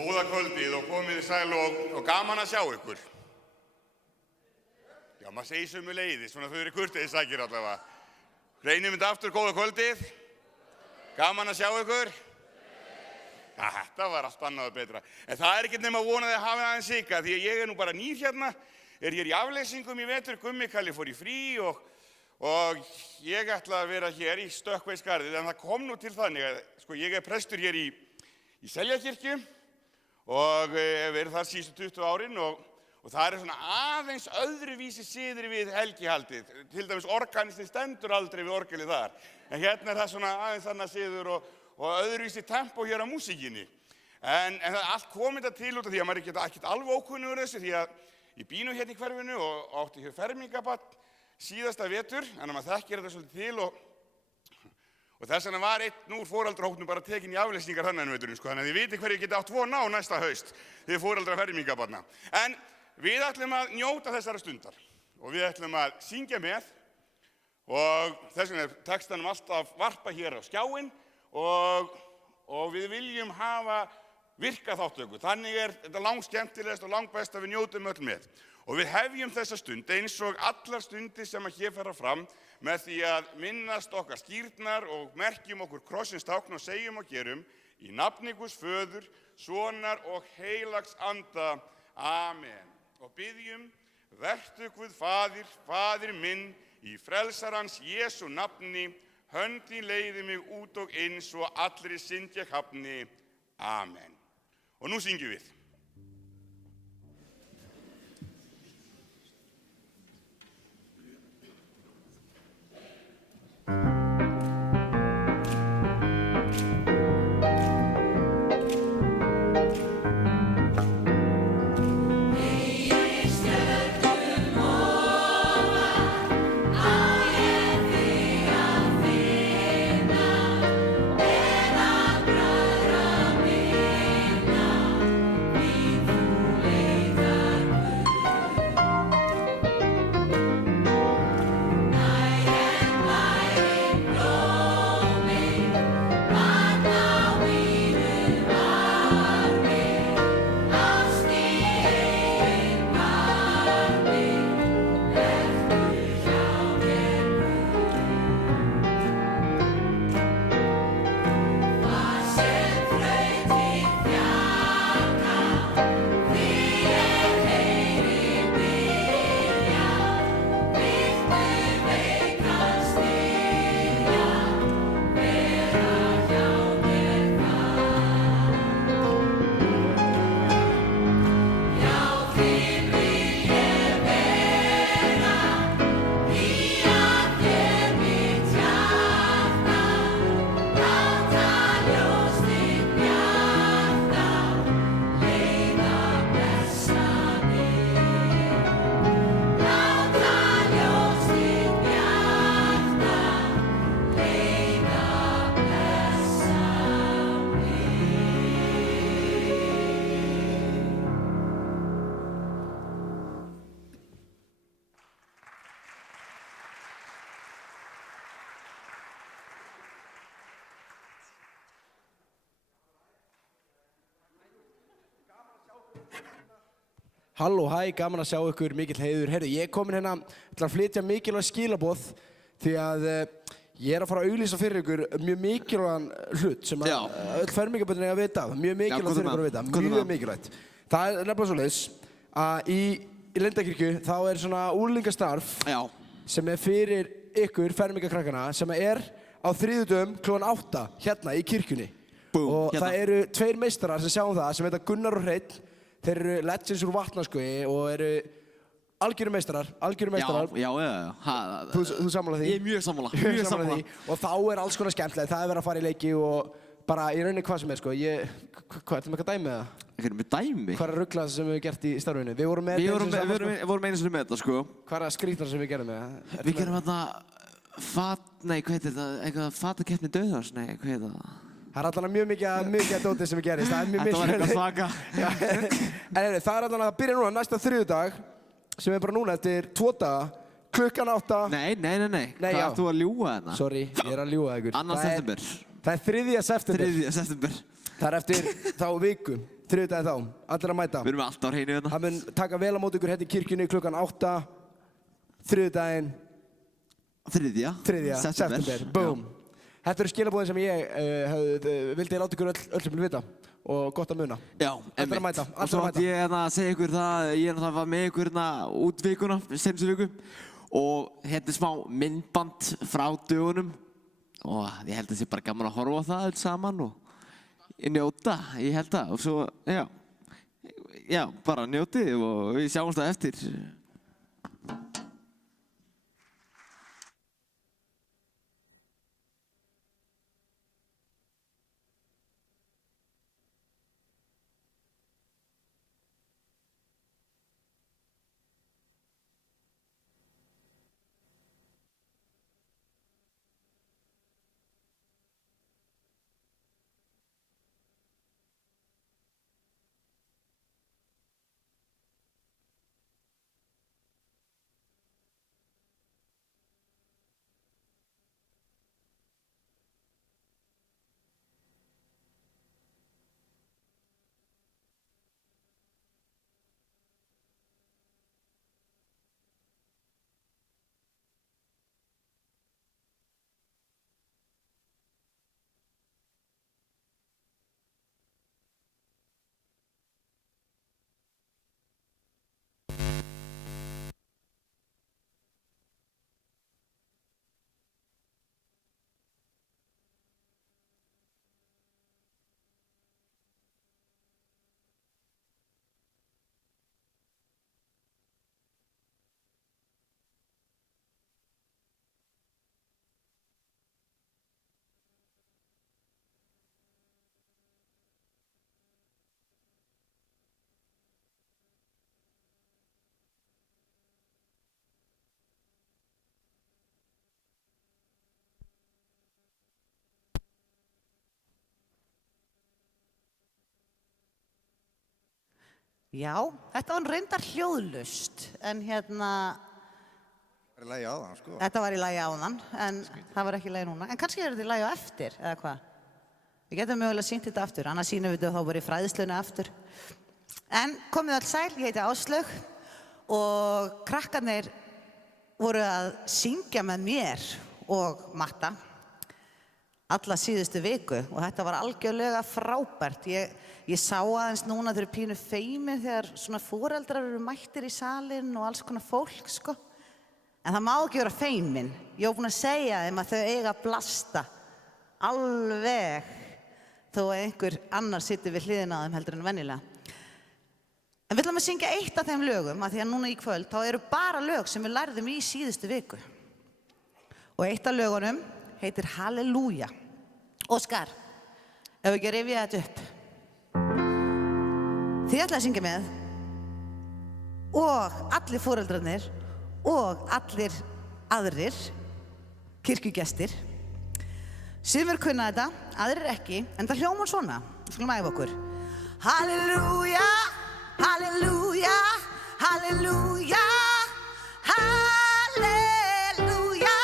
Góða kvöldið og komið sæl og gaman að sjá ykkur. Já, maður segir sömuleiðis, svona þau eru kurteisakir allavega. Reynum þetta aftur, góða kvöldið. Gaman að sjá ykkur. Ja, þetta var allt annað og betra. En það er ekkert nema að vona að hafa aðeins ykkar, því að ég er nú bara nýr hérna, er hér í afleysingum í vetur, Gummi Kalli fór í frí og ég ætla að vera hér í Stökkveisgarðið, en það kom nú til þannig að, sko, ég er prestur hér í Seljakirkju og hef verið þar síðustu 20 árin og það er svona aðeins öðruvísi siðir við helgihaldið. Til dæmis organistinn stendur aldrei við orgelið þar, en hérna er það svona aðeins annað siður og öðruvísi tempo hér á músíkinni. En það er allt komið þetta til út af því að maður er ekkert alveg ókunnugur þessu, því að ég bý nú hérna í hverfinu og átti hér fermingabarn síðasta vetur, en að maður þekkir þetta svolítið til og þess vegna var einn úr foreldrahópnum bara tekinn í afleysingar þennan veturinn, sko, þannig að þið viti hverju geti átt von á næsta haust, þið foreldra fermingabarna. En við ætlum að njóta þessara stundar og við ætlum að syngja með og þess vegna er textanum alltaf varpa hér á skjáinn og við viljum hafa virka þáttöku. Þannig er þetta langskemmtilegast og langbest að við njótum öll með. Og við hefjum þessa stund eins og allar stundir sem að hér fara fram með því að minnast okkar skírnar og merkjum okkur krossins tákn og segjum og gerum í nafni Guðs Föður, Sonar og heilags anda. Amen. Og byggjum, vertu Guð Faðir minn, í frelsarans Jesú nafni, hönd í leiði mig út og inn svo allri synd ég hafni. Amen. Og nú syngjum við. Halló, hæ, gaman að sjá ykkur, mikill heiður. Heyrðu, ég er komin hérna til að flytja mikilvæg skilaboð því að ég er að fara að auglýsa fyrir ykkur mjög mikilvægan hlut sem að öll fermingarbörnin eiga að vita. Mjög mikilvægt fyrir ykkur að vita, mjög mikilvægt. Það er nefnilega svoleiðis að í Lindakirkju þá er svona úrlingastarf sem er fyrir ykkur fermingarkrakkana sem er á þriðjudögum kl. 8 hérna í kirkjunni. Og það eru 2 meistarar sem sjáum það sem heita Gunnar og Hreinn. Þeir eru legends úr Vatnaskógi og eru algjöru meistarar. Já. Þú sammála því? Ég er mjög sammála. Og þá er alls konar skemmtilegt. Það er verið að fara í leiki og bara í rauninni hvað sem er, sko. Hvað, ætlum við eitthvað dæmi með það? Eitthvað með dæmi? Hvað er að ruggla sem við hefum gert í starfinu? Við vorum með einu sinni með þetta, sko. Hvað er að skrýtna sem við gerðum með það? Við gerum þarna hvað heitir þetta? Eitthvað fatakeppni dauðans? Nei, hvað heitir það? Það er allavega mjög mikið að dótið sem við gerist. Það er mjög mismunandi. Þetta var eitthvað En það er allavega að byrja núna næsta þriðjudag sem er bara núna eftir 2 daga klukkan 8. Nei. Hvað ert þú að ljúga þarna? Sorry, ég er að ljúga ykkur. 2. september. Það er 3. september. 3. september. Það er eftir þá viku. þriðjudaginn þá, allir að mæta. Við erum alltaf á hreinu hérna. Það mun taka vel á móti ykkur hérna í kirkjunni klukkan 8, þriðjudaginn. 3. september. Boom. Þetta eru skilaboðin sem ég vildi láta ykkur öll sem vil vita og gott að muna. Já, allir að mæta. Og svo ætti ég að segja ykkur það, ég var með ykkur hérna út vikuna, senstu viku. Og hérna smá myndband frá dögunum. Og ég held að það sé bara gaman að horfa á það öll saman og njóta, ég held það. Og svo, já, bara njótið og við sjáumst það eftir. Já, þetta var reyndar hljóðlaust, en hérna... Það var í lagi áðan, sko. Þetta var í lagi áðan, en það var ekki í lagi núna. En kannski þetta í lagi á eftir, eða hvað? Við getum mögulega sýnt þetta aftur, annars sýnum við þetta þá bara í fræðslunni aftur. En komið öll sæl, ég heiti Áslaug og krakkarnir voru að syngja með mér og Matta alla síðustu viku og þetta var algjörlega frábært. Ég sá aðeins núna þau eru pínu feimin þegar svona foreldrar eru mættir í salinn og alls konar fólk, sko. En það má ekki vera feimin. Ég var búin að segja þeim að þau eiga að blasta alveg þó að einhver annar situr við hliðina á þeim heldur en venjulega. En við ætlum að syngja eitt af þeim lögum, af því að núna í kvöld þá eru bara lög sem við lærðum í síðustu viku. Og eitt af lögunum heitir Halleluja. Óskar, ef við ekki rifja þetta upp. Þið ætlaði að syngja með og allir foreldrarnir og allir aðrir kirkjugestir. Sumir kunna þetta, aðrir ekki, en það hljómar svona. Við skulum æfa okkur. Halleluja, halleluja, halleluja, halleluja, halleluja,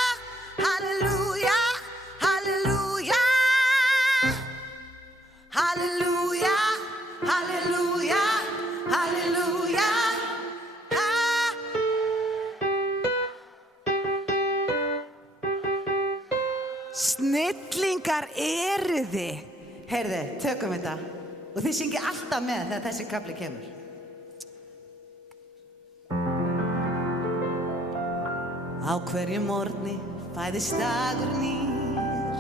halleluja, halleluja, halleluja, halleluja. Snillingar eru þið. Heyrðu, tökum þetta. Og þið syngið alltaf með þegar þessi kafli kemur. Á hverju morgni fæðist dagur nýr,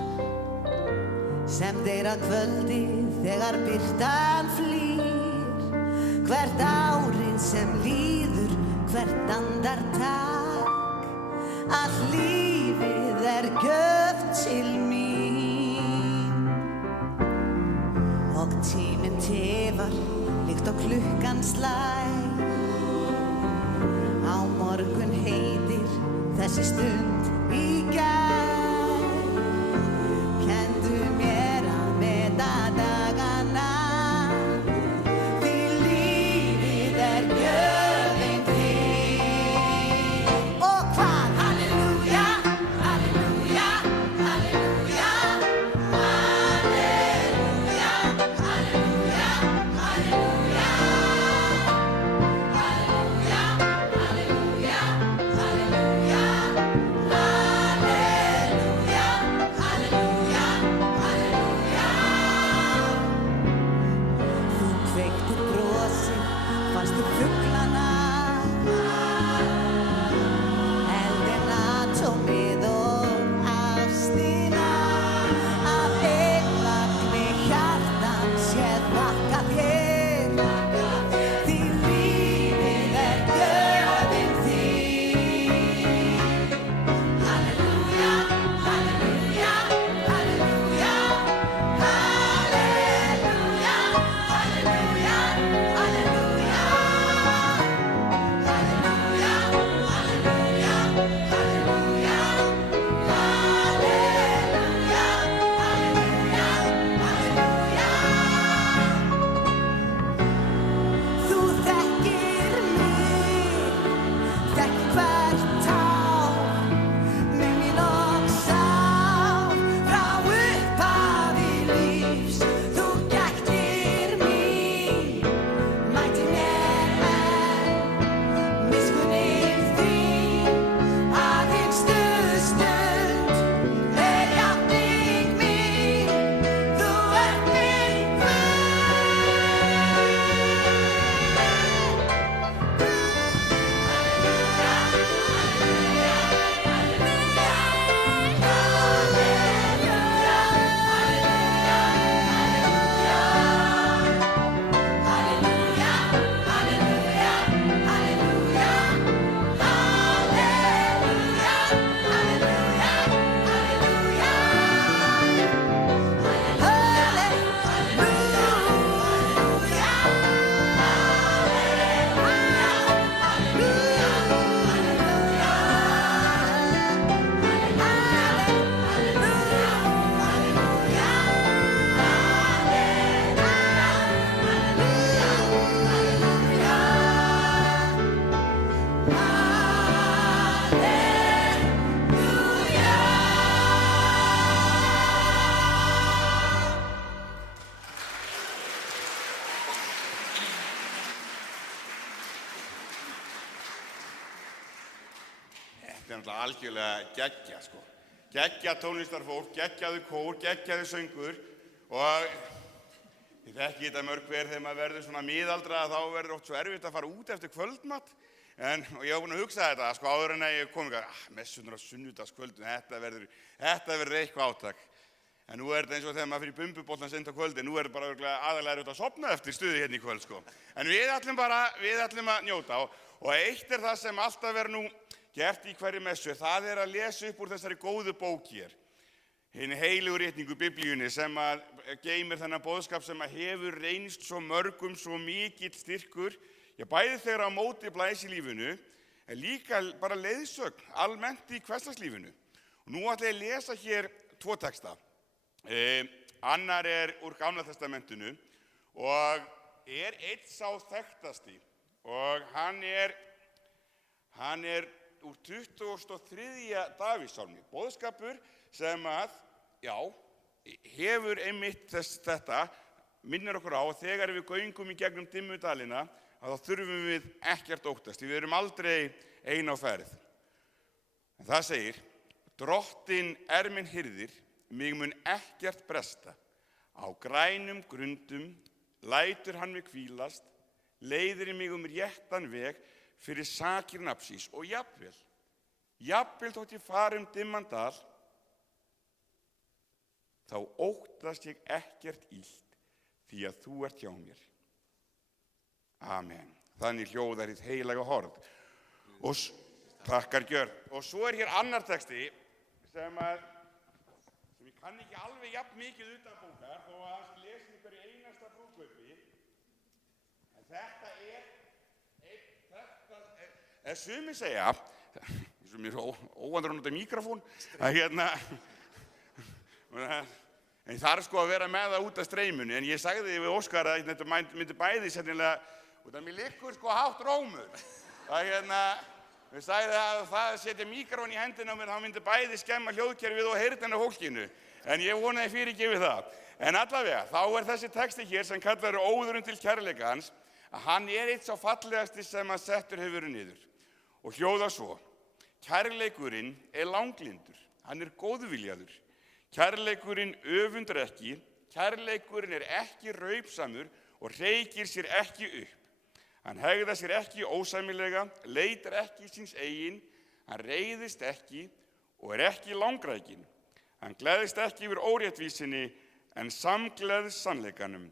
sem deyr að kvöldi þegar birtan flýr. Hvert árið sem líður, hvert andartak, allt lífið er gjöf til mín. Og tíminn tifar líkt og klukkan slær. Á morgun heitir þessi stund í gær. Kenndu mér að meta dagana, því lífið er gjöfin þín. Og hvað? Halleluja, halleluja, halleluja, halleluja, halleluja, halleluja. Þetta er náttúrulega algjörlega geggjað, sko. Geggjað tónlistarfólk, geggjaður kór, geggjaður söngur og ég þekki þetta mörg hver þegar maður verður svona miðaldra þá verður oft svo erfitt að fara út eftir kvöldmatt. Og ég var búinn að hugsa þetta, sko, áður en að ég kom messurnar á sunnudagskvöldum, þetta verður eitthvað átak. En nú er þetta eins og þegar maður fyrir bumbubollan seint á kvöldi, nú er þetta bara aðalega að sofna eftir stuði hérna í kvöld, sko. En við ætlum að njóta og eitt er það sem alltaf er nú gert í hverju messu, það er að lesa upp úr þessari góðu bók hér. Hinn heilögu ritningu Biblíunni sem að geymir þennan boðskap sem að hefur reynst svo mörgum svo mikill styrkur, bæði þegar á móti blæs í lífinu, en líka bara leiðsögn almennt í hversdagslífinu. Og nú ætla ég að lesa hér 2 texta. Annar er úr Gamla testamentinu og er einn sá þekktasti og hann er úr 23. Davíðssálmi, boðskapur sem að, hefur einmitt þetta, minnir okkur á að þegar við göngum í gegnum dimmudalina að þá þurfum við ekkert óttast, við erum aldrei ein á ferð. En það segir, Drottinn er minn hirðir, mig mun ekkert bresta, á grænum grundum lætur hann mig hvílast, leiðir mig réttan veg fyrir sakir nafns síns og jafnvel þótt ég fari dimman dal, þá óttast ég ekkert illt því að þú ert hjá mér. Amen. Þannig hljóðar hið heilaga orð. Og takkar gjörð. Og svo er hér annar texti sem ég kann ekki alveg jafn mikið utan bókar þó að það lesi í hverju einasta brúðkaupi. En þetta er sumir segja, eins og mér er óvandur að nota mikrofón, en það er sko að vera með það út af streymunu, en ég sagði við Óskar að þetta myndi bæði sennilega, og það mér liggur sko hátt rómur. Við sagði að það að setja mikrofón í hendina á mér, þá myndi bæði skemma hljóðkerfið og heyrnina fólkinu, en ég vonaði fyrirgefið það. En allavega, þá er þessi texti hér sem kallar óðurinn til kærleikans, að hann er eitt sá fallegasti sem að settur hefur verið niður. Og hljóðar svo, kærleikurinn er langlyndur, hann er góðviljaður. Kærleikurinn öfundar ekki, kærleikurinn er ekki raupsamur og hreykir sér ekki upp. Hann hegðar sér ekki ósæmilega, leitar ekki síns eigin, hann reiðist ekki og er ekki langrækinn. Hann gleðist ekki yfir óréttvísinni en samgleðst sannleikanum.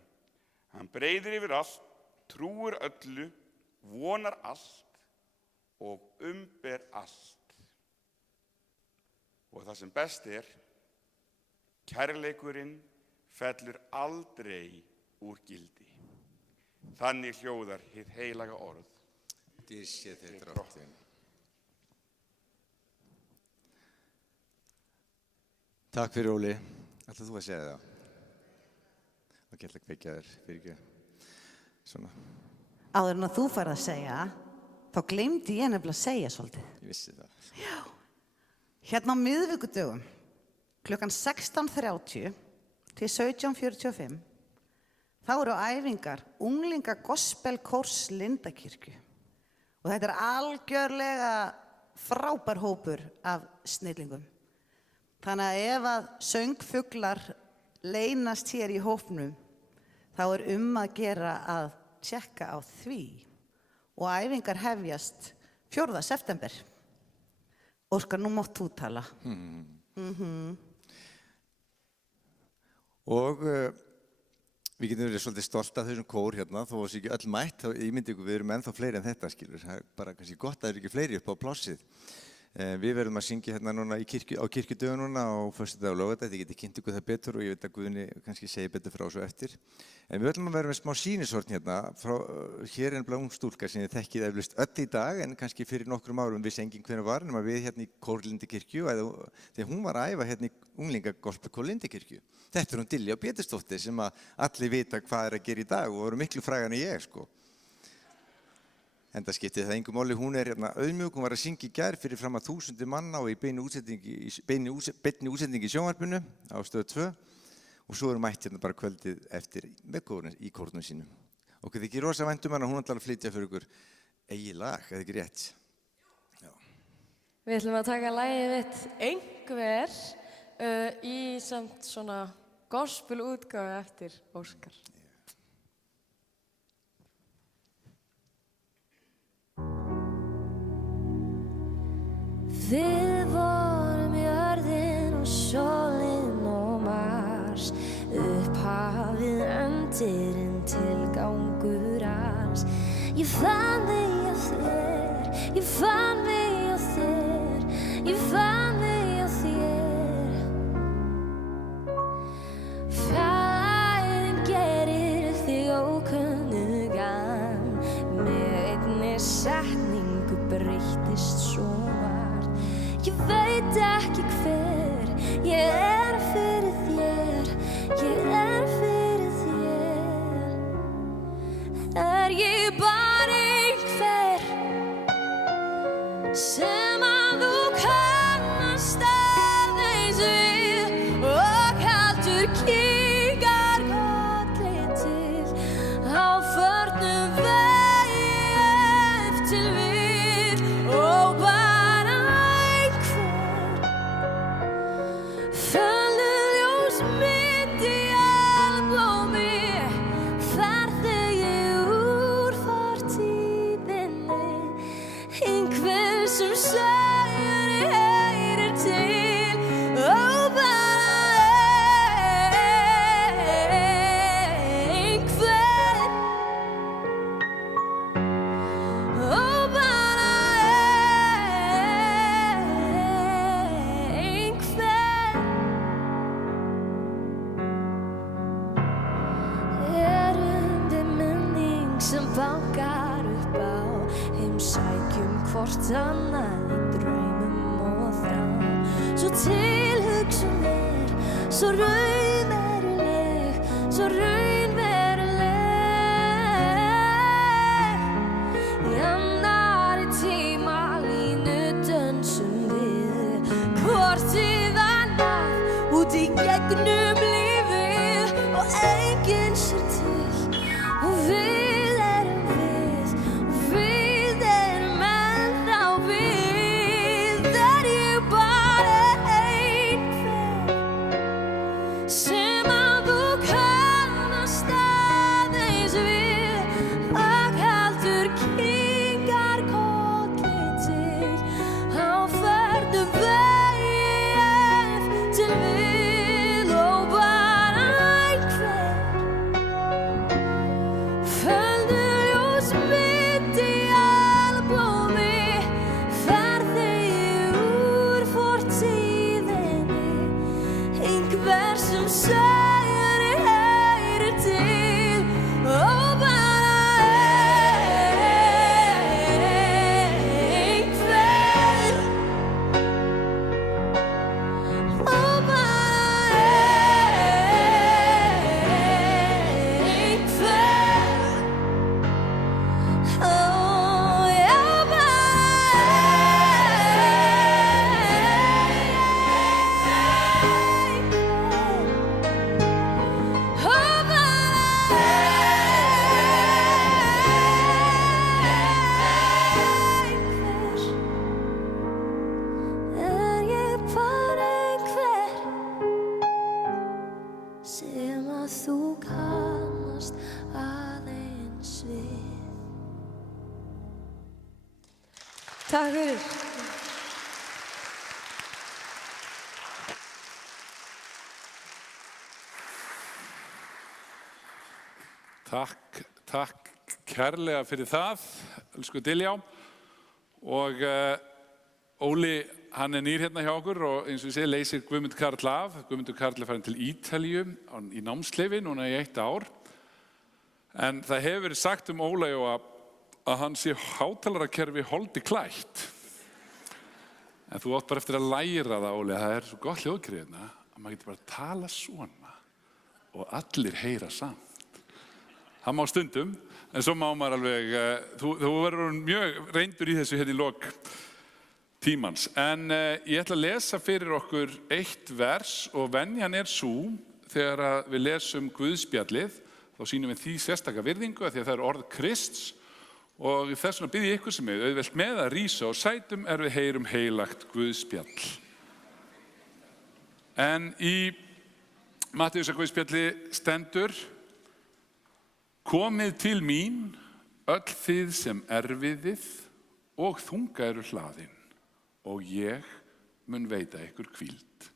Hann breiðir yfir allt, trúir öllu, vonar allt og umber allt. Og það sem best er, kærleikurinn fellur aldrei úr gildi. Þannig hljóðar hið heilaga orð. Dýr sé þér Drottinn. Takk fyrir Óli. Ætlar þú að segja það? Og ég ætla að kveikja þér fyrir ekki. Svona. Áður en að þú færð að segja, þá gleymdi ég nefnilega að segja svolítið. Ég vissi það. Já. Hérna á miðvikudögum, klukkan 16:30 til 17:45, þá eru æfingar unglinga gospelkórs Lindakirkju. Og þetta er algjörlega frábær hópur af snillingum. Þannig að ef að söngfuglar leynast hér í hópnum, þá er að gera að tjekka á því. Og æfingar hefjast 4. september. Óskar, nú mátt þú tala. Og við getum verið svolítið stolt af þessum kór hérna, þó að það sé ekki öll mætt, þá ímyndi ykkur við erum ennþá fleiri en þetta, skilur. Það er bara kannski gott að það eru ekki fleiri upp á plássið. Við verðum að syngja hérna núna á kirkjudögum núna á föstudag og laugardag, þið getið kynnt ykkur það betur og ég veit að Guðni kannski segir betur frá svo eftir. En við ætlum að vera með smá sýnishorn hérna, hér er nefnilega ung stúlka sem þið þekkið eflaust öll í dag, en kannski fyrir nokkrum árum vissi enginn hvernig var, nema við hérna í kór Lindakirkju, þegar hún var að æfa hérna í unglingagospelkór Lindakirkju. Þetta er hún Diljá Pétursdóttir sem að allir vita hvað er að gera í dag og voru miklu frægar en ég, sko. Enda skiptið það engu máli, hún er hérna auðmjúk, hún var að syngja í gær fyrir fram að 1000 manna og í beinni útsendingi í sjónvarpinu á Stöð 2 og svo mætt hérna bara kvöldið eftir með kórnum í kórnum sínum. Og þið ekki rosa vænt hana, hún ætlar að flytja fyrir ykkur eigið lag, eða ekki rétt? Já. Við ætlum að taka lagið mitt Einhver í samt svona gospel útgáfu eftir Óskar. Við vorum jörðin og sólin og Mars, upphafið, endirinn, tilgangur alls. Ég fann þig á þér, ég fann mig á þér, ég fann mig á þér. Fjarlægðin gerir þig ókunnugan, með einni setningu breyttist svo margt. Ég veit ekki hver, ég er fyrir þér, ég er fyrir þér. Er ég bara einhver sem að þú kannast aðeins við og heldur kinkar kolli til á förnum vegi ef til vill og bara einhver földu ljós mitt í alblómi farþegi úr fortíðinni, einhver sem segir heyrir til og bara einhver og bara einhver. Erindi minning sem bankar upp á, heimsækjum hvort annað í draumum og þrá. Svo tilhugsun svo raunveruleg, svo raunveruleg. Í annarri tímalínu dönsum við hvort við annað út í gegnum lífið og enginn sér til og við erum við og við erum ennþá við. Er ég bara einhver sem að þú kannast aðeins við og heldur kinkar kolli til á förnum vegi ef til vill og bara einhver földu ljós mitt í alblómi farþegi úr fortíðinni, einhver sem segir heyrir til og bara einhver og bara einhver. Oh, já, er ég bara einhver sem að þú kannast aðeins við. Takk fyrir. Takk kærlega fyrir það, elsku Diljá. Og Óli, hann nýr hérna hjá okkur og eins og ég segi leysir Guðmund Karl af. Guðmundur Karl farin til Ítalíu í námsleyfi núna í 1 ár. En það hefur verið sagt Óla að hann sé hátalarakerfi holdi klætt. En þú átt bara eftir að læra það, Óli, það svo gott hljóðkerfi hérna að maður getur bara að tala svona og allir heyra samt. Það má stundum, en svo má maður alveg, þú verður mjög reyndur í þessu hérna í lok tímans. En ég ætla að lesa fyrir okkur 1 vers og venjan sú þegar við lesum Guðspjallið, þá sýnum við því sérstaka virðingu að því að það orð Krists Og þess vegna bið ég ykkur sem er auðvelt með að rísa á sætum við heyrum heilagt Guðspjall. En í Mattheusar Guðspjalli stendur: Komið til mín, öll þið sem erfiðið og þunga eru hlaðin, og ég mun veita ykkur hvíld.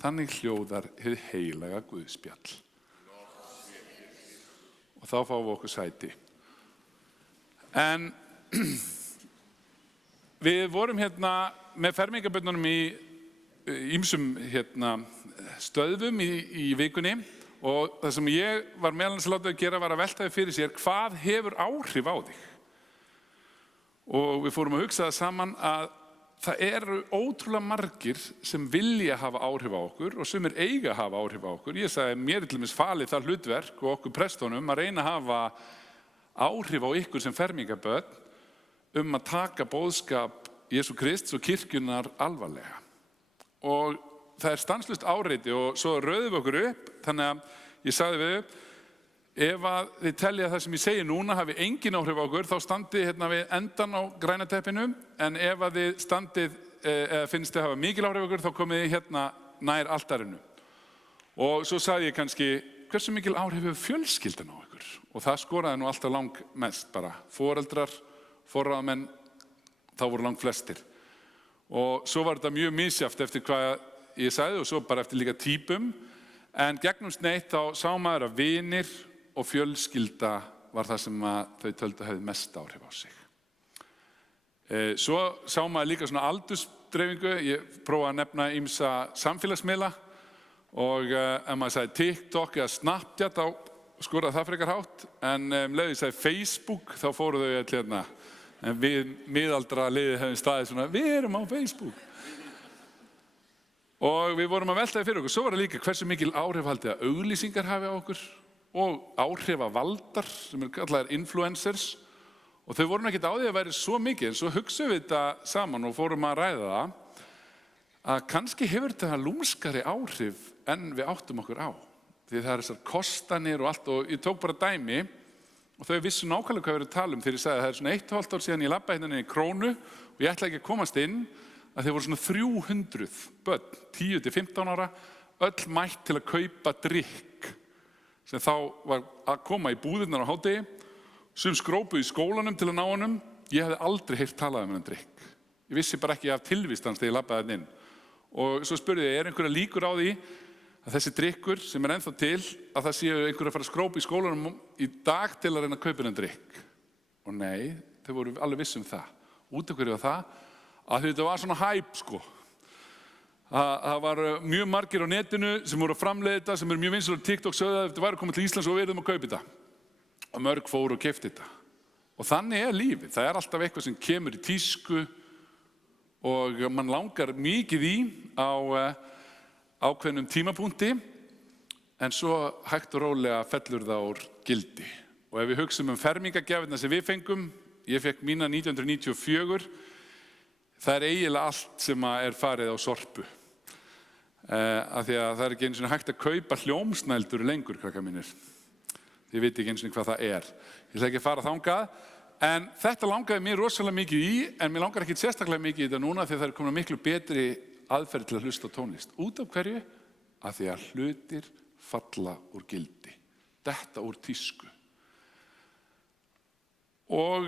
Þannig hljóðar hið heilaga Guðspjall. Og þá fáum við okkur sæti. En við vorum hérna með fermingarbörnunum í ýmsum stöðvum í vikunni, og það sem ég var meðal annars að láta að gera var að velta þau fyrir sér hvað hefur áhrif á þig. Og við fórum að hugsa það saman að það eru ótrúlega margir sem vilja hafa áhrif á okkur og sumir eiga að hafa áhrif á okkur. Ég sagði mér til dæmis falið það hlutverk og okkur prestunum að reyna að hafa áhrif á ykkur sem fermingarbörn að taka boðskap Jesú Krists og kirkjunnar alvarlega. Og það stanslaust áreiti og svo röðum við okkur upp, þannig að ég sagði við upp: ef að þið telja það sem ég segi núna hafi engin áhrif á okkur, þá standið við endan á græna teppinu, en ef að þið standið eða finnst þið hafa mikil áhrif á okkur, þá komið þið nær altarinu. Og svo sagði ég kannski: hversu mikil áhrif hefur fjölskyldan á okkur? Og það skoraði nú alltaf langmest, bara foreldrar, forráðamenn, þá voru langflestir. Og svo var þetta mjög misjafnt eftir hvað ég sagði og svo bara eftir líka típum, en gegnum sneitt þá sá maður að vinir og fjölskylda var það sem þau töldu að hefði mest áhrif á sig. Svo sá maður líka svona aldursdreifingu, ég prófaði að nefna ýmsa samfélagsmiðla, og ef maður sagði TikTok eða Snapchat þá skoraði það frekar hátt, en leið ég sagði Facebook þá fóru þau hérna, en við miðaldra liðið hefðum staðið svona: við erum á Facebook. Og við vorum að velta það fyrir okkur. Svo var það líka hversu mikil áhrif haldið að auglýsingar hafi á okkur og áhrifavaldar sem kallaðir influencers, og þau voru ekkert á því að væri svo mikið, en svo hugsuðum við þetta saman og fórum að ræða það að kannski hefur þetta lúmskari áhrif en við áttum okkur á, því það þessar kostanir og allt. Og ég tók bara dæmi og þau vissu nákvæmlega hvað við erum að tala þegar ég sagði að það er svona 1,5 ár síðan ég labbaði hérna í Krónu og ég ætlaði ekki að komast inn, að þeir voru svona 300 börn, 10 til 15 ára, öll mætt til að kaupa drykk sem þá var að koma í búðirnar á hádegi, sum skrópuðu í skólanum til að ná honum. Ég hefði aldrei heyrt talað um drykk. Ég vissi bara ekki af tilvist hans þegar ég labbaði hérna inn. Og svo spurði ég: er einhverja líkur á því að þessi drykkur sem er ennþá til, að það séu einhverja að fara að skrópa í skólanum í dag til að reyna að kaupa drykk? Og nei, þau voru alveg viss um það. Út af hverju var það? Að þetta var svona hæp, sko. Það var mjög margir á netinu sem voru að framleiða þetta, sem eru mjög vinsælir á TikTok, sögðu að þetta væri að koma til Íslands og við erum að kaupa þetta. Og mörg fóru og keyptu þetta. Og þannig er lífið. Það er alltaf eitthvað sem kemur í tísku og mann langar mikið í á ákveðnum tímapunkti, en svo hægt og rólega fellur það úr gildi. Og ef við hugsum fermingargjafirnar sem við fengum, ég fekk mína 1994, það er eiginlega allt sem er farið á sorpu. Af því að það er ekki einu sinni hægt að kaupa hljómsnældur lengur, krakkar mínir. Þið viti ekki einu sinni hvað það er. Ég ætla ekki að fara þangað, en þetta langaði mér rosalega mikið í, en mér langar ekki sérstaklega mikið í þetta núna því að það er komin miklu betri aðferð til að hlusta á tónlist. Út af hverju? Af því að hlutir falla úr gildi. Detta úr tísku. Og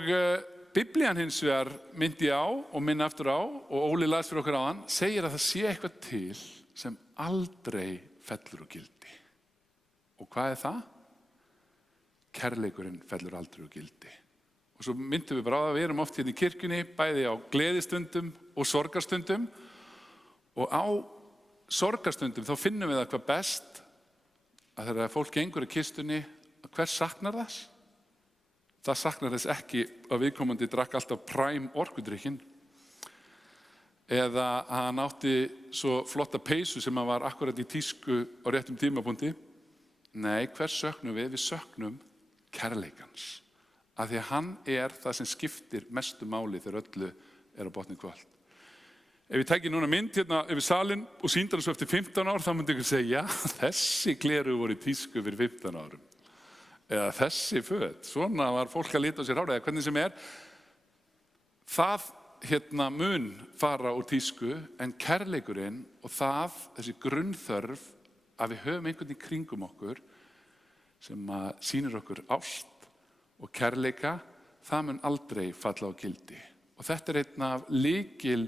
Biblían hins vegar myndi á og minna aftur á, og Óli las fyrir okkur áðan, segir að það sé eitthvað til sem aldrei fellur úr gildi. Og hvað er það? Kærleikurinn fellur aldrei úr gildi. Og svo myndum við bara á það að við erum oft hérna í kirkjunni, bæði á gleðistundum og sorgarstundum. Og á sorgarstundum þá finnum við það hvað best að þegar fólk gengur í kistunni, að hver saknar þess? Það saknar þess ekki að viðkomandi drakk alltaf Prime orkudrykkinn eða að hann átti svo flotta peysu sem hann var akkurat í tísku á réttum tímapunkti. Nei, hver söknum við? Við söknum kærleikans. Af því að hann er það sem skiptir mestu máli þegar öllu er á botni kvöld. Ef ég tæki núna mynd hérna yfir salinn og sýndi hann svo eftir 15 ár, þá myndi ykkur segja, já, þessi gleru voru í tísku fyrir 15 árum. eða þessi föt, svona var fólk að lita á sér hárið, eða hvernig sem það mun fara úr tísku, en kærleikurinn og þessi grunnþörf að við höfum einhvern í kringum okkur sem sýnir okkur ást og kærleika, það mun aldrei falla á gildi. Og þetta einn af lykil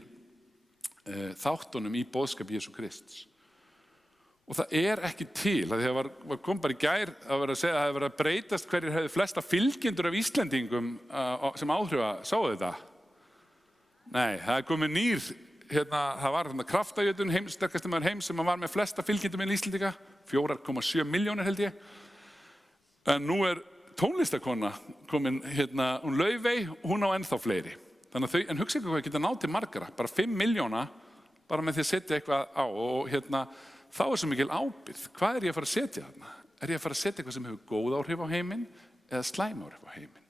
þáttunum í boðskap Jesú Krists. Og það ekki til, að því að kom bara í gær að vera að segja að það hefði verið að breytast hverjir hefði flesta fylgjendur af Íslendingum sem áhrifa, sáu þetta? Nei, það komið nýr, það var Kraftajötun, sterkasti maður heims sem var með flesta fylgjendum í Íslendinga, 4,7 milljónir held ég. En nú tónlistakona komin, hún Laufey, hún á ennþá fleiri. Þannig að en hugsa ykkur hvað geta náð til margra, bara 5 milljóna, bara með því að setja eitthvað á og þá svo mikil ábyrgð. Hvað ég að fara að setja þarna? Ég að fara að setja eitthvað sem hefur góð áhrif á heiminn eða slæm áhrif á heiminn?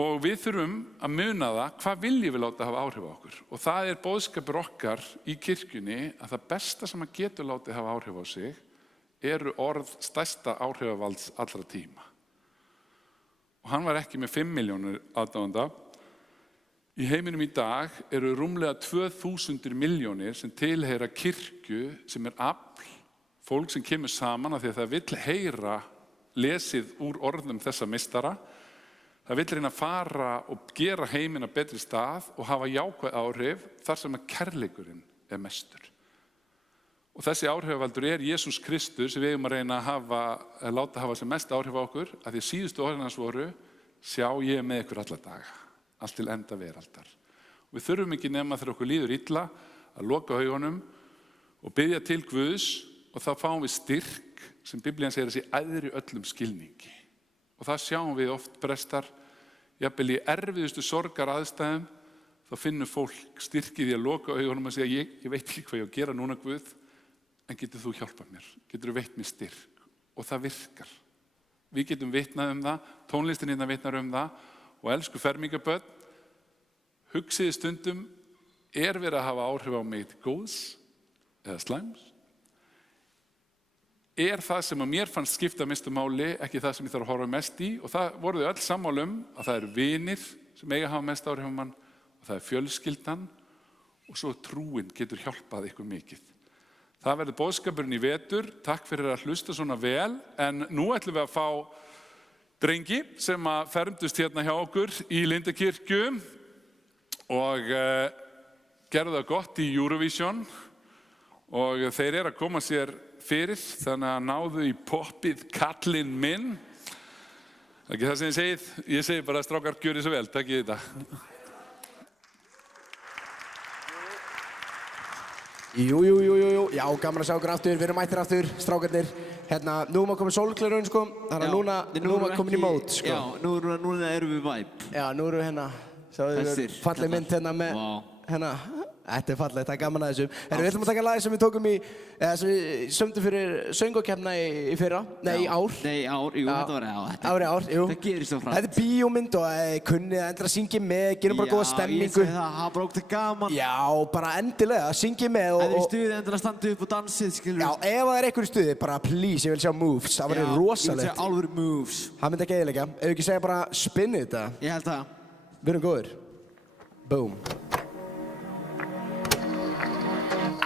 Og við þurfum að muna hvað viljum við láta hafa áhrif á okkur? Og það boðskapur okkar í kirkjunni að það besta sem að getur látið hafa áhrif á sig eru orð stærsta áhrifavalds allra tíma. Og hann var ekki með 5 milljónir aðdáenda. Í heiminum í dag eru rúmlega 2000 milljónir sem tilheyra kirkju sem afl, fólk sem kemur saman af því að það vill heyra lesið úr orðum þessa meistara. Það vill reyna að fara og gera heiminn að betri stað og hafa jákvæð áhrif þar sem að kærleikurinn mestur. Og þessi áhrifavaldur Jesús Kristus sem við eigum að reyna að láta hafa sem mest áhrif á okkur, að því síðustu orðin hans voru: sjá ég með ykkur alla daga, allt til enda veraldar. Og við þurfum ekki nema þegar okkur líður illa að loka augunum og biðja til Guðs, og þá fáum við styrk sem Biblían segir að sé æðri öllum skilningi. Og það sjáum við oft prestar, jafnvel í erfiðustu sorgar aðstæðum, þá finnur fólk styrkið í að loka augunum og segja: ég veit ekki hvað ég á að gera núna, Guð, en getur þú hjálpað mér? Getur þú veitt mér styrk? Og það virkar. Við getum vitnað það, tónlistin vitnar það, og elsku fermingabörn, hugsiði stundum: verið að hafa áhrif á mig til góðs eða slæms? Það sem að mér fannst skipta mestu máli ekki það sem ég þarf að horfa mest í? Og það voru þau öll sammála að það eru vinir sem eiga að hafa mest áhrif á mann, og það fjölskyldan, og svo trúin getur hjálpað ykkur mikið. Það verður boðskapurinn í vetur. Takk fyrir að hlusta svona vel, en nú ætlum við að fá drengi sem að fermdust hérna hjá okkur í Lindakirkju og gerðu það gott í Eurovision, og þeir að koma sér fyrir, þannig að náðu í poppið Kallinn minn. Það ekki það sem ég segi bara: strákar, gjörið svo vel, takkið þetta. Jú, já, gaman að sjá okkur aftur, við erum mættir aftur, strákarnir. Nú erum við komið sólgleraugun, sko, þannig að núna erum við komin í mót, sko. Já, núna erum við vibe. Já, nú erum við sjáðu falleg mynd með, þetta fallegt, það gaman að þessu. Við ætlum að taka lagi sem við tókum sem við sömdum fyrir söngvakeppnina í fyrra, í ár. Nei, ár, jú, þetta var ár, jú. Það gerist svo frægt. Þetta bíómynd og kunnið að endilega syngja með, gerum bara góða stemmingu. Já, ég segi það, hafa bara ógt gaman. Já, bara endilega, syngja með og... Ef þið stuðið endilega standið upp og dansið, skilur. Já, ef það einhver í stuði, bara please, ég vil sjá moves, það var rosalegt. Ég vil sjá alvöru moves. Það myndi ekki eyðileggja. Ef við ekki segja bara spinnið þetta. Ég held það. Við erum góðir. Boom.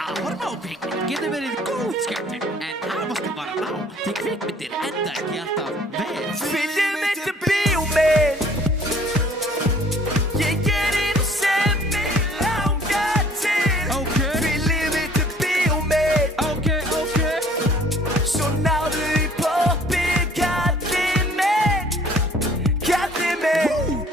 Að horfa á kvikmyndir getur verið góð skemmtun, en það mástu bara ná, því kvikmyndir enda ekki alltaf vel. Finnum þetta bíómynd, ég gerir það sem mig langar til. Finnum þetta bíómynd, svo náðu í poppið Kallinn minn.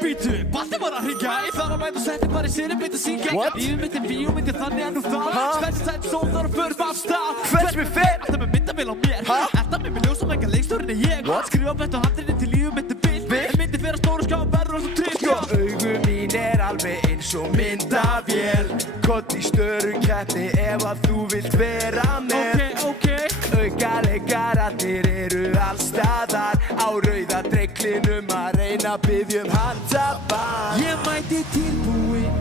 Býtu, Balti var að hringja, ég þarf að mæta og setja bara í sinni byrja að syngja. Lífmyndin, bíómyndin, þannig að nú það Spenstætt sóðar og förum af stað. Hvers mér fer? Alltaf með myndavél á mér. Alltaf með ljós og enga leikstjórinn ég. Skrifa bett á handrinni til lífmyndin bill. En myndin fer að stóra skáum verður og svo trill. Augu mín alveg eins og myndavél. Kott í störukeppni ef að þú vilt vera með. Aukalegararnir eru allstaðar á rauða dreiklinum að reyna að biðja handaband. Ég mæti tilbúinn,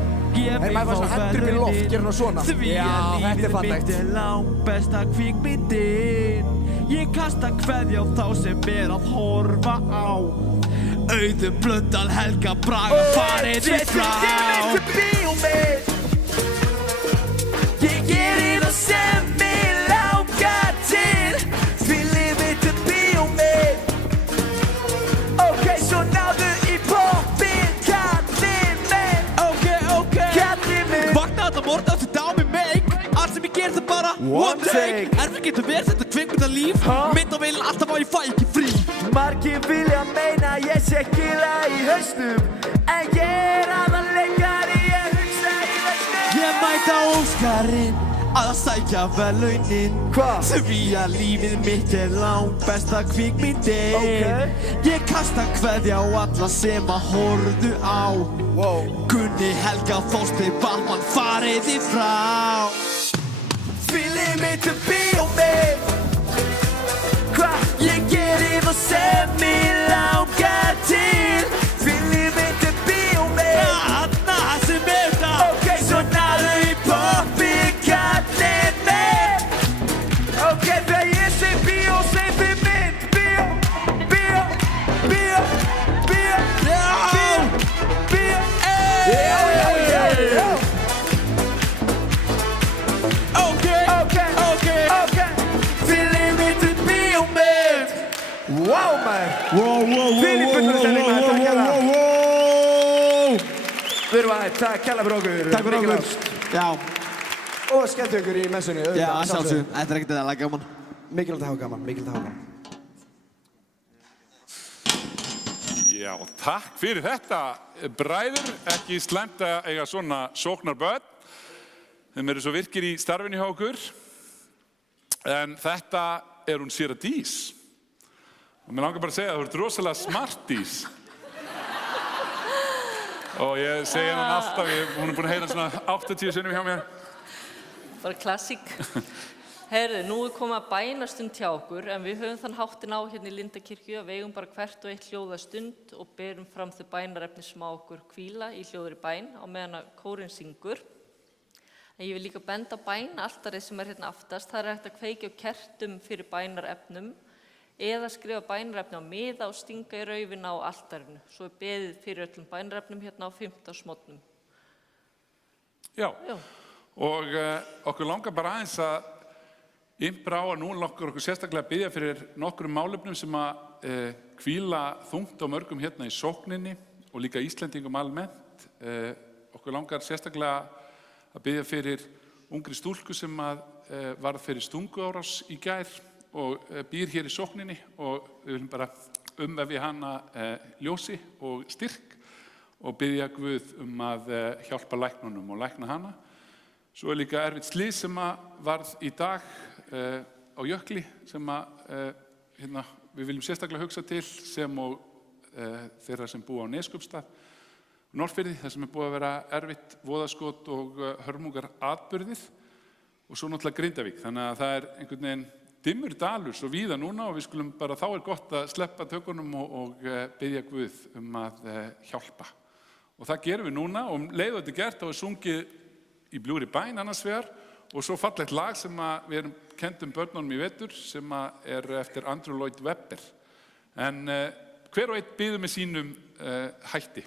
Gef mig maður þá fær svona hendur upp í loft, gerir hann svona. Því Já, að þetta er lífið fallegt. mitt langbesta kvikmyndin. Ég kasta kveðja á þá sem að horfa á. Auður Blöndal, Helga Braga, farið þið frá. Ég geri það sem mig langar til. Því lífið til bíómynd. Ok, svo náðu í poppin, kallinn minn. Ok, kallinn minn. Vakna þetta morgun aftur dá mig meik. Allt sem ég ger það bara one take. Erfið getur verið þetta kvikmyndalíf. Myndavél alltaf á ég fæ ekki frí. Margir vilja meina ég sé gila í hausnum. En ég aðanleikari, ég hugsa í versnum. Ég mæta Óskarinn að sækja verðlaunin. Því að lífið mitt langbesta kvikmyndin. Ég kasta kveðja á alla sem horfðu á. Gunni, Helga, Þorsteinn, Batman, farið þið frá. Því lífið til bíómynd. Ég geri það sem mig langar til. Því lífið til bíómynd. Það sem það. Ok, svo náðu í poppin, kallinn minn. Ok, þegar ég segi bíó, segi þið mynd. Bíó, bíó, bíó, bíó, bíó, bíó, já. Ok. Því lífið til bíómynd. Wow, maður. Filippur Stelling, maður, takk kærlega. Við erum að takk kærlega fyrir okkur. Takk fyrir okkur. Já. Og skemmtu ykkur í messunni. Já, sjálfsög. Þetta er ekkert eðalega gaman. Mikilvægt að hafa gaman, mikilvægt að hafa gaman. Já, takk fyrir þetta, bræður. Ekki slæmt að eiga svona sóknarbörn. Þeim eru svo virkir í starfinu hjá okkur. En þetta hún Séra Dís. Og mér langar bara að segja að þú ert rosalega smart Dís. Og ég segi hann alltaf, hún búin að heyra svona 80 sinnum hjá mér. Bara klassík. Heyrðu, nú komið bænastund hjá okkur, en við höfum þann háttin á hérna í Lindakirkju að við eigum bara hvert og eitt hljóðastund og berum fram þau bænarefni sem á okkur hvíla í hljóðri bæn á meðan að kórinn syngur. En ég vil líka benda á bænaaltarið sem hérna aftast. Það hægt að kveikja á kertum fyrir bænarefnum eða skrifa bænarefni á miða og stinga í raufina á altarinu. Svo beðið fyrir öllum bænarefnum hérna á 15. Já. Og okkur langar bara aðeins að ymbra á að nú langar okkur sérstaklega að biðja fyrir nokkrum málefnum sem að hvíla þungt á mörgum hérna í sókninni og líka Íslendingum almennt. Okkur langar sérstaklega að biðja fyrir ungri stúlku sem að varð fyrir stunguárás í gær og býr hér í sókninni og við viljum bara umvefja hana ljósi og styrk og biðja Guð að hjálpa læknunum og lækna hana. Svo líka erfitt slys sem að varð í dag á Jökli sem að við viljum sérstaklega hugsa til sem og þeirra sem búa á Neskaupstað Norðfirði, þar sem búið að vera erfitt voðaskot og hörmungar atburðir og svo náttúrulega Grindavík. Þannig að það einhvern veginn dimmur dalur svo víða núna og við skulum bara þá gott að sleppa tökunum og biðja Guð að hjálpa. Og það gerum við núna og leið þetta gert og sungið í bljúgri bæn annars vegar og svo fallegt lag sem við kenndum börnunum í vetur sem eftir Andrew Lloyd Webber. En hver og einn biður með sínum hætti.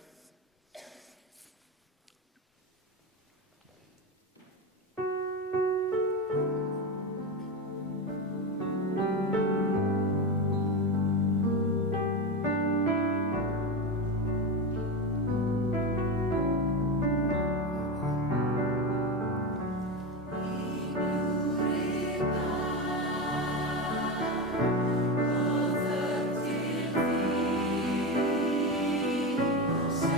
Sem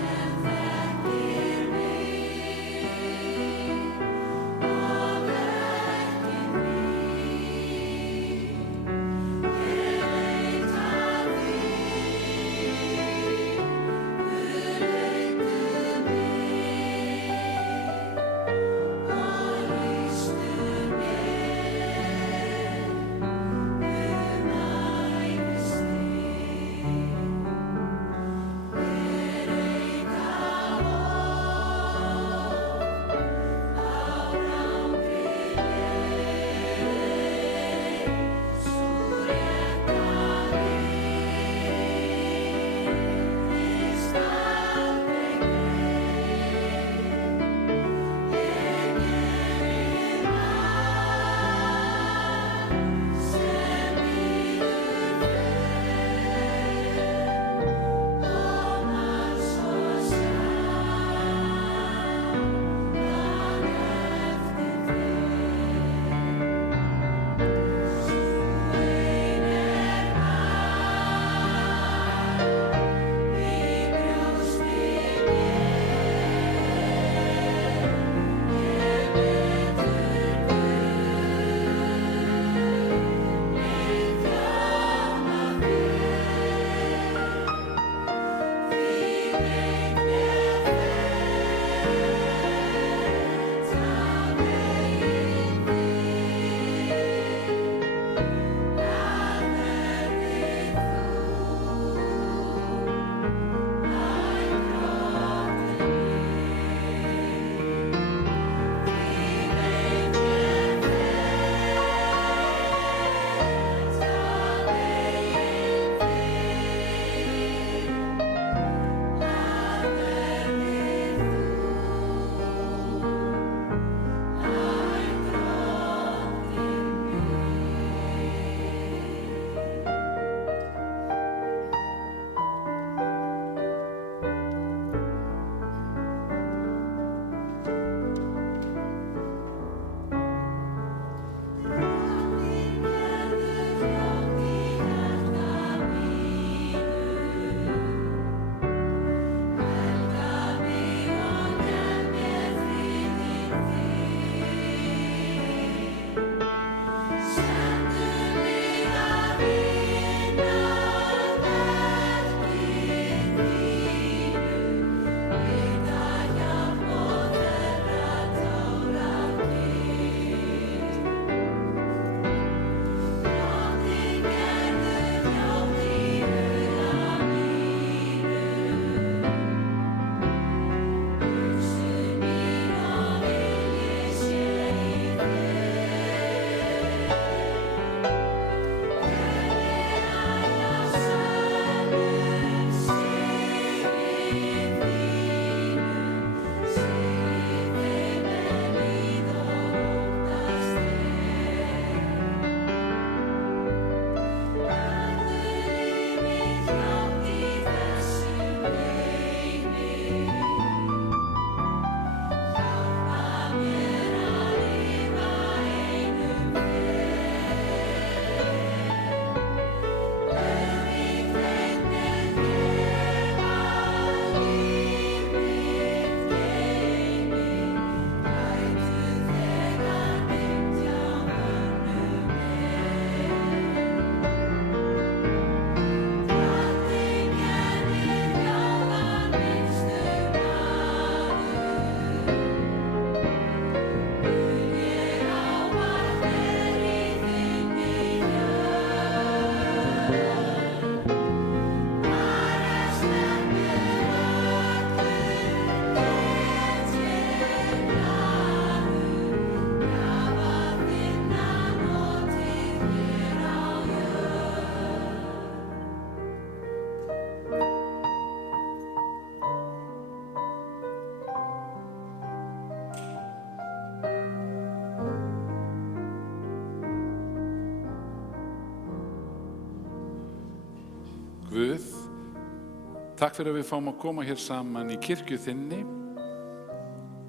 Takk fyrir að við fáum að koma hér saman í kirkju þinni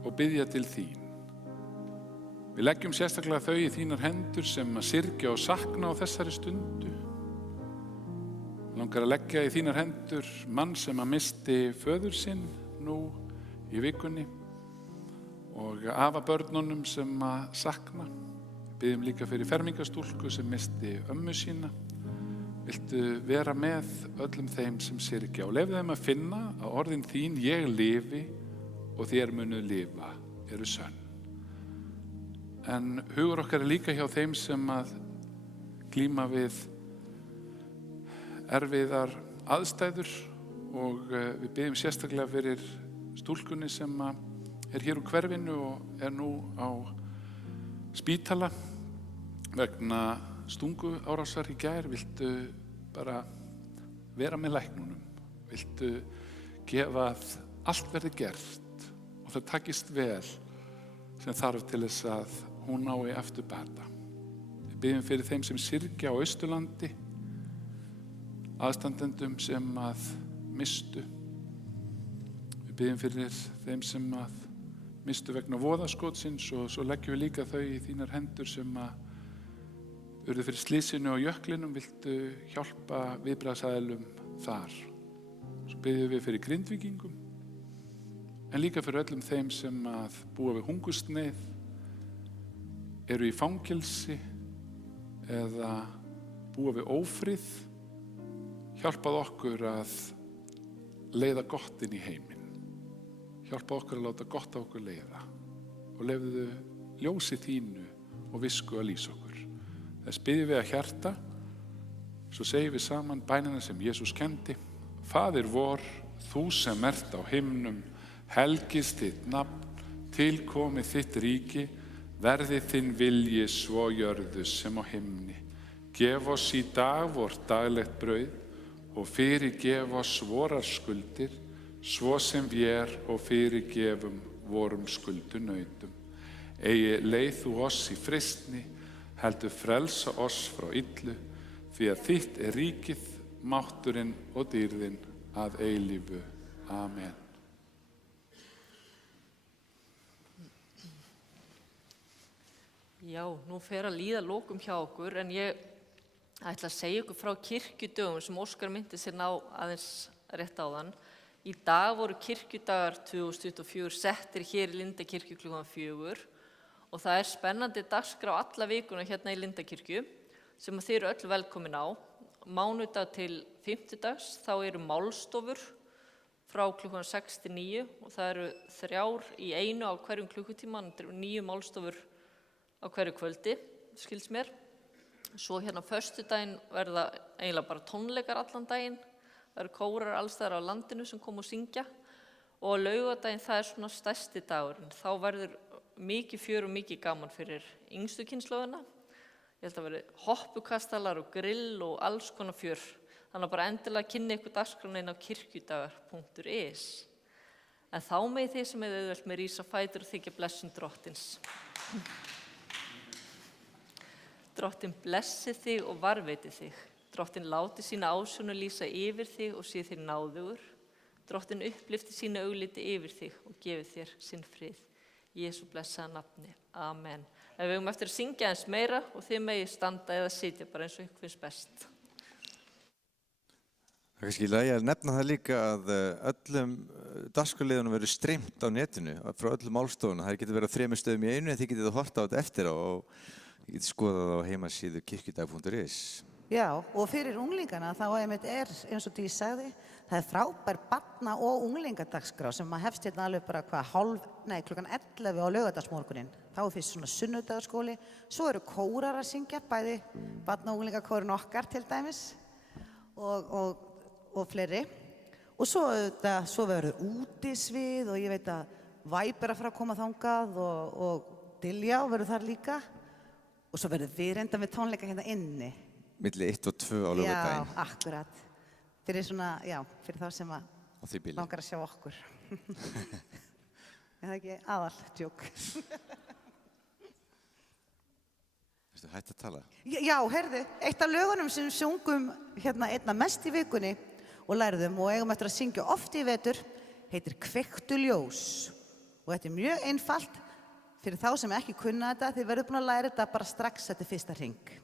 og biðja til þín. Við leggjum sérstaklega þau í þínar hendur sem að syrgja og sakna á þessari stundu. Við langar að leggja í þínar hendur mann sem að misti föður sinn nú í vikunni og afa börnunum sem að sakna. Við biðjum líka fyrir fermingastúlku sem misti ömmu sína. Viltu vera með öllum þeim sem syrgja og leyfðu þeim að finna að orðin þín, ég lifi og þér munu lifa, eru sönn. En hugur okkar er líka hjá þeim sem að glíma við erfiðar aðstæður og við biðjum sérstaklega fyrir stúlkunni sem er hér úr hverfinu og er nú á spítala vegna stunguárásar í gær. Viltu bara vera með læknunum? Viltu gefa að allt verði gert og það takist vel sem þarf til þess að hún nái aftur bata? Við biðjum fyrir þeim sem syrgja á Austurlandi, aðstandendum sem að mistu. Við biðjum fyrir þeim sem að mistu vegna voðaskotsins og svo leggjum við líka þau í þínar hendur sem að urðu fyrir slysinu og jöklinum. Viltu hjálpa viðbragðsaðilum þar? Svo biðjum við fyrir Grindvíkingum en líka fyrir öllum þeim sem að búa við hungursneyð, eru í fangelsi eða búa við ófrið. Hjálpað okkur að leiða gott inn í heiminn. Hjálpað okkur að láta gott á okkur leiða og leyfðu ljósi þínu og visku að lýsa okkur. Þess biðjum við að hjarta, svo segjum við saman bænina sem Jesús kendi. Faðir vor, þú sem ert á himnum, helgist þitt nafn, tilkomi þitt ríki, verði þinn vilji svo jörðu sem á himni. Gef oss í dag vort daglegt brauð og fyrirgef oss vorar skuldir, svo sem vér og fyrirgefum vorum skuldunautum. Eigi leið þú oss í freistni, heldur frelsa oss frá illu, því að þitt er ríkið, mátturinn og dýrðin að eilífu. Amen. Já, nú fer að líða lokum hjá okkur en ég ætla að segja ykkur frá kirkjudögum sem Óskar myndi sér ná aðeins rétt áðan. Í dag voru kirkjudagar 2024 settir hér í Lindakirkju klukkan 4 og það er spennandi dagskrá alla vikuna hérna í Lindakirkju sem þið eru öll velkomin á. Mánudag til fimmtudags þá eru málstofur frá klukkan 6 til 9 og það eru 3 í einu á hverjum klukkutíma, 9 málstofur á hverju kvöldi, skilst mér. Svo hérna föstudaginn verða eiginlega bara tónleikar allan daginn. Það eru kórar alls staðar á landinu sem koma og syngja og á laugardaginn það er svona stærsti dagurinn. Þá verður mikið fjör og mikið gaman fyrir yngstu kynslóðina. Ég held að verði hoppukastalar og grill og alls konar fjör. Þannig að bara endilega kynni ykkur dagskrána inn á kirkjudagar.is. En þá með þið sem er auðvelt með rísa fætur og þykja blessun drottins. Drottin blessi þig og varveiti þig. Drottin láti sína ásjón lýsa yfir þig og sé þér náðugur. Drottin upplifti sína augliti yfir þig og gefi þér sinn frið. Jesú blessaða nafni. Amen. Við eigum eftir að syngja eins meira og þið megið standa eða sitja bara eins og ykkur finnst best. Það er kannski í lagi að nefna það líka að öllum dagskrárliðunum verður streymt á netinu frá öllum málstofunum. Það getur verið á 3 stöðum í einu en þið getið að horta á þetta eftir á og þið getið skoðað á heimasíðu kirkjudag.is. Já, og fyrir unglingana þá einmitt er, eins og Dís sagði, það er frábær barna- og unglingadagskrá sem maður hefst hérna alveg bara klukkan 11 á laugardagsmorguninn. Þá er fyrst svona sunnudagaskóli, svo eru kórar að syngja, bæði barna- og unglingakórinn okkar til dæmis og fleiri. Og svo verður útisvið og ég veit að Væp er að fara að koma þangað og Diljá verður þar líka. Og svo verður við reynda með tónleika hérna inni. Milli 1 og 2 á laugardaginn. Já, akkurat. Fyrir þá sem að langar að sjá okkur. Er það ekki aðal djók? Ertu hætt að tala? Já, heyrðu, eitt af lögunum sem sungum hérna einna mest í vikunni og lærðum og eigum eftir að syngja oft í vetur, heitir Kveiktu ljós. Og þetta mjög einfalt fyrir þá sem ekki kunna þetta, þið verður búin að læra þetta bara strax eftir fyrsta hring.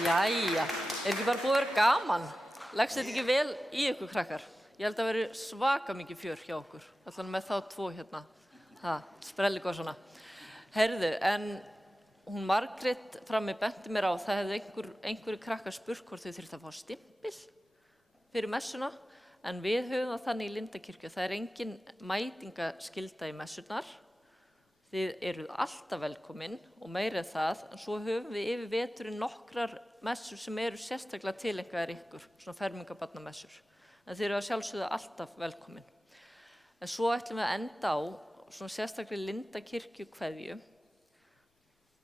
Jæja, ekki bara búið að vera gaman? Leggst þetta ekki vel í ykkur, krakkar? Ég held að veri svaka mikið fjör hjá okkur, allan með þá tvo hérna, sprelligossana. Heyrðu, en hún Margrét frammi benti mér á að það hefði einhverju krakkar spurt hvort þau þurftu að fá stimpil fyrir messuna, en við höfum það þannig í Lindakirkju, það engin mætingaskylda í messurnar. Þið eruð alltaf velkomin og meira en það, en svo höfum við yfir veturinn nokkrar messur sem eru sérstaklega tileinkaðar ykkur, svona fermingabarnamessur. En þið eru að sjálfsögðu alltaf velkomin. En svo ætlum við að enda á svona sérstaklega Lindakirkju kveðju.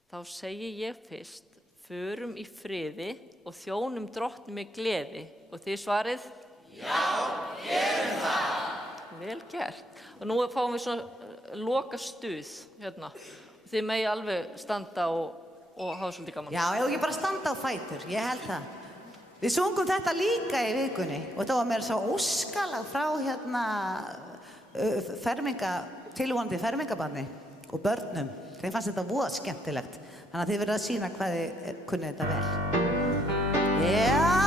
Þá segi ég fyrst, förum í friði og þjónum Drottni með gleði. Og þið svarið? Já, gerum það! Vel gert. Og nú fáum við svona loka stuð hérna. Þið megi alveg standa og hafa svolítið gaman. Já, ef ekki bara standa á fætur, ég held það. Við sungum þetta líka í vikunni og þetta var meira svo óskalag frá hérna tilvonandi fermingabarni og börnum. Þeim fannst þetta voða skemmtilegt. Þannig að þið verður að sýna hvað þið kunnið þetta vel. Já!